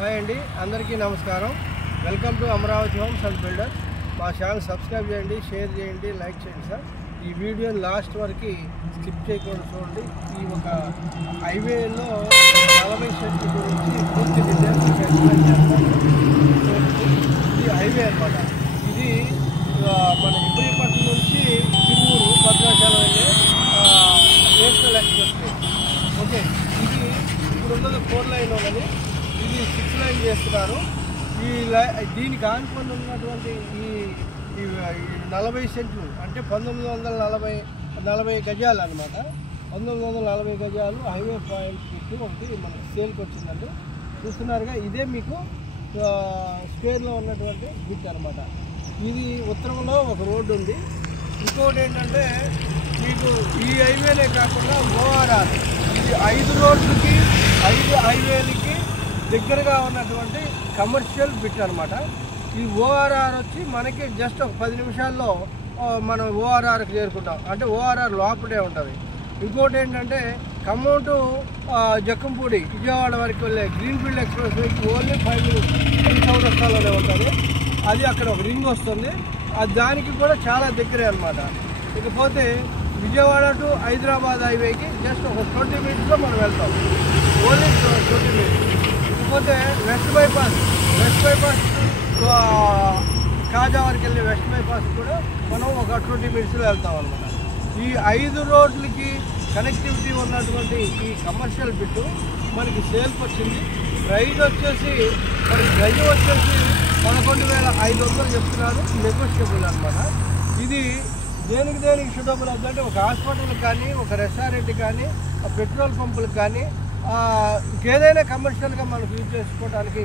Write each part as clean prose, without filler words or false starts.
Hi అండి, అందరికీ నమస్కారం. Welcome to Amaravati homes and builders. మా ఛానల్ సబ్స్క్రైబ్ చేయండి, షేర్ చేయండి, లైక్ చేయండి సార్. ఈ వీడియోని లాస్ట్ వరకు స్కిప్ చేయకుండా చూడండి. ఈ ఒక హైవేలో 40 సెంట్ల గురించి పూర్తి డీటెయిల్స్ ఎక్స్ప్లెయిన్ చేస్తాను. ఇది హైవే అనమాట. ఇది మన ఇబ్రహీంపట్నం నుంచి తిరువూరు భద్రాచలం వెళ్ళే నేషనల్ ఎక్స్ప్రెస్ వే. ఓకే, ఇది ఇప్పుడు ఉన్నది 4 లైన్ ఉన్నది. ఇది 6 లైన్ చేస్తున్నారు. దీనికి ఆనుకొని ఉన్నటువంటి ఈ 40 సెంట్లు అంటే 1940 గజాలు అనమాట. 1940 గజాలు హైవే పాయింట్ చుట్టూ ఒకటి మనకి సేల్కి వచ్చిందండి. చూస్తున్నారుగా, ఇదే మీకు స్క్వేర్లో ఉన్నటువంటి బిట్ అనమాట. ఇది ఉత్తరంలో ఒక రోడ్డు ఉంది. ఇంకోటి ఏంటంటే మీకు ఈ హైవేనే కాకుండా ఓఆర్ఆర్, ఇది 5 రోడ్లకి 5 హైవేలకి దగ్గరగా ఉన్నటువంటి కమర్షియల్ బిట్ అనమాట. ఈ ఓఆర్ఆర్ వచ్చి మనకి జస్ట్ ఒక 10 నిమిషాల్లో మనం ఓఆర్ఆర్కి చేరుకుంటాం. అంటే ఓఆర్ఆర్ లోపలే ఉంటుంది. ఇంకోటి ఏంటంటే ఖమ్మం టు జక్కంపూడి విజయవాడ వరకు వెళ్ళే గ్రీన్ఫీల్డ్ ఎక్స్ప్రెస్ వేకి ఓన్లీ 5 మినిట్స్ చౌరస్తాలోనే ఉంటుంది. అది అక్కడ ఒక రింగ్ వస్తుంది. అది దానికి కూడా చాలా దగ్గరే అనమాట. ఇకపోతే విజయవాడ టు హైదరాబాద్ హైవేకి జస్ట్ ఒక 20 మినిట్స్లో మనం వెళ్తాం. Only 20 minutes. ఇకపోతే వెస్ట్ బైపాస్ కాజా వరకు వెళ్ళే వెస్ట్ బైపాస్ కూడా మనం ఒక 20 మినిట్స్లో వెళ్తాం అనమాట. ఈ 5 రోడ్లకి కనెక్టివిటీ ఉన్నటువంటి ఈ కమర్షియల్ బిట్టు మనకి సేల్కి వచ్చింది. ప్రైజ్ వచ్చేసి మనకి గజం వచ్చేసి 11,500 చెప్తున్నారు. నెగోషియబుల్ అనమాట. ఇది దేనికి సూటబుల్ అవుతుందంటే ఒక హాస్పిటల్కి కానీ, ఒక రెస్టారెంట్కి కానీ, పెట్రోల్ పంపులకు కానీ, ఇంకేదైనా కమర్షియల్గా మనకు యూజ్ చేసుకోవడానికి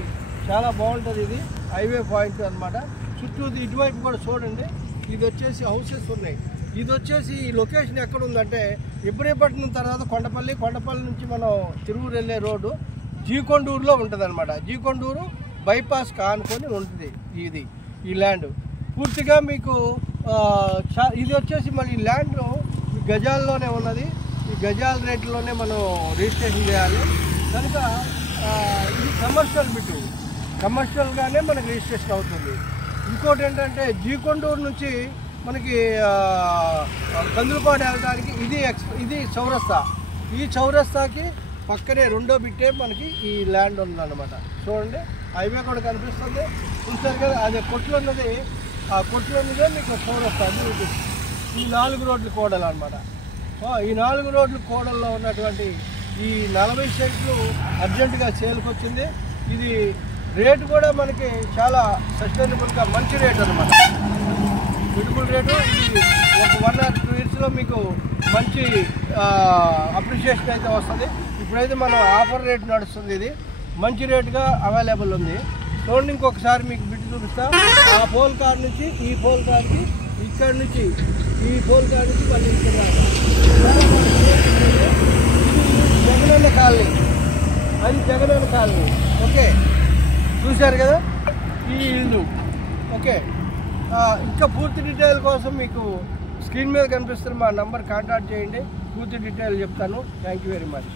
చాలా బాగుంటుంది. ఇది హైవే పాయింట్ అనమాట. చుట్టూ ఇటువైపు కూడా చూడండి, ఇది వచ్చేసి హౌసెస్ ఉన్నాయి. ఇది వచ్చేసి ఈ లొకేషన్ ఎక్కడ ఉందంటే ఇబ్రహీంపట్నం తర్వాత కొండపల్లి నుంచి మనం తిరువూరు వెళ్ళే రోడ్డు జీకొండూరులో ఉంటుంది అనమాట. జీకొండూరు బైపాస్ కానుకొని ఉంటుంది ఇది ఈ ల్యాండ్. పూర్తిగా మీకు ఇది వచ్చేసి మళ్ళీ ల్యాండ్ గజాల్లోనే ఉన్నది. ఈ గజాల రేట్లోనే మనం రిజిస్ట్రేషన్ చేయాలి. కనుక ఇది కమర్షియల్ బిట్టు, కమర్షియల్గానే మనకి రిజిస్ట్రేషన్ అవుతుంది. ఇంకోటి ఏంటంటే జీకొండూరు నుంచి మనకి కందులపాడు వెళ్ళడానికి ఇది చౌరస్తా. ఈ చౌరస్తాకి పక్కనే రెండో బిట్టే మనకి ఈ ల్యాండ్ ఉందన్నమాట. చూడండి, హైవే కూడా కనిపిస్తుంది. చూస్తారు కదా, అదే కొట్లు ఉన్నది. ఆ కొట్లు ఉన్నదే మీకు చౌరస్తా. ఈ 4 రోడ్ల కోడలు అనమాట. ఈ 4 రోడ్ల కోడల్లో ఉన్నటువంటి ఈ 40 సెంట్లు అర్జెంటుగా సేల్కి వచ్చింది. ఇది రేటు కూడా మనకి చాలా సస్టైనబుల్గా మంచి రేట్ అనమాట. Beautiful rate. ఇది ఒక 1 or 2 ఇయర్స్లో మీకు మంచి అప్రిషియేషన్ అయితే వస్తుంది. ఇప్పుడైతే మనం ఆఫర్ రేట్ నడుస్తుంది. ఇది మంచి రేటుగా అవైలబుల్ ఉంది. చూడండి, ఇంకొకసారి మీకు బిట్టు చూపిస్తా. ఆ పోల్ కార్ నుంచి ఈ పోల్ కార్కి, ఇక్కడ నుంచి ఈ పోల్ కార్ నుంచి మళ్ళీ ఇక్కడ జగనన్న కాలనీ, అది జగనన్న కాలనీ. ఓకే, చూశారు కదా ఈ ఇల్లు. ఓకే, ఇంకా పూర్తి డీటెయిల్ కోసం మీకు స్క్రీన్ మీద కనిపిస్తున్న మా నంబర్ కాంటాక్ట్ చేయండి. పూర్తి డీటెయిల్ చెప్తాను. Thank you very much.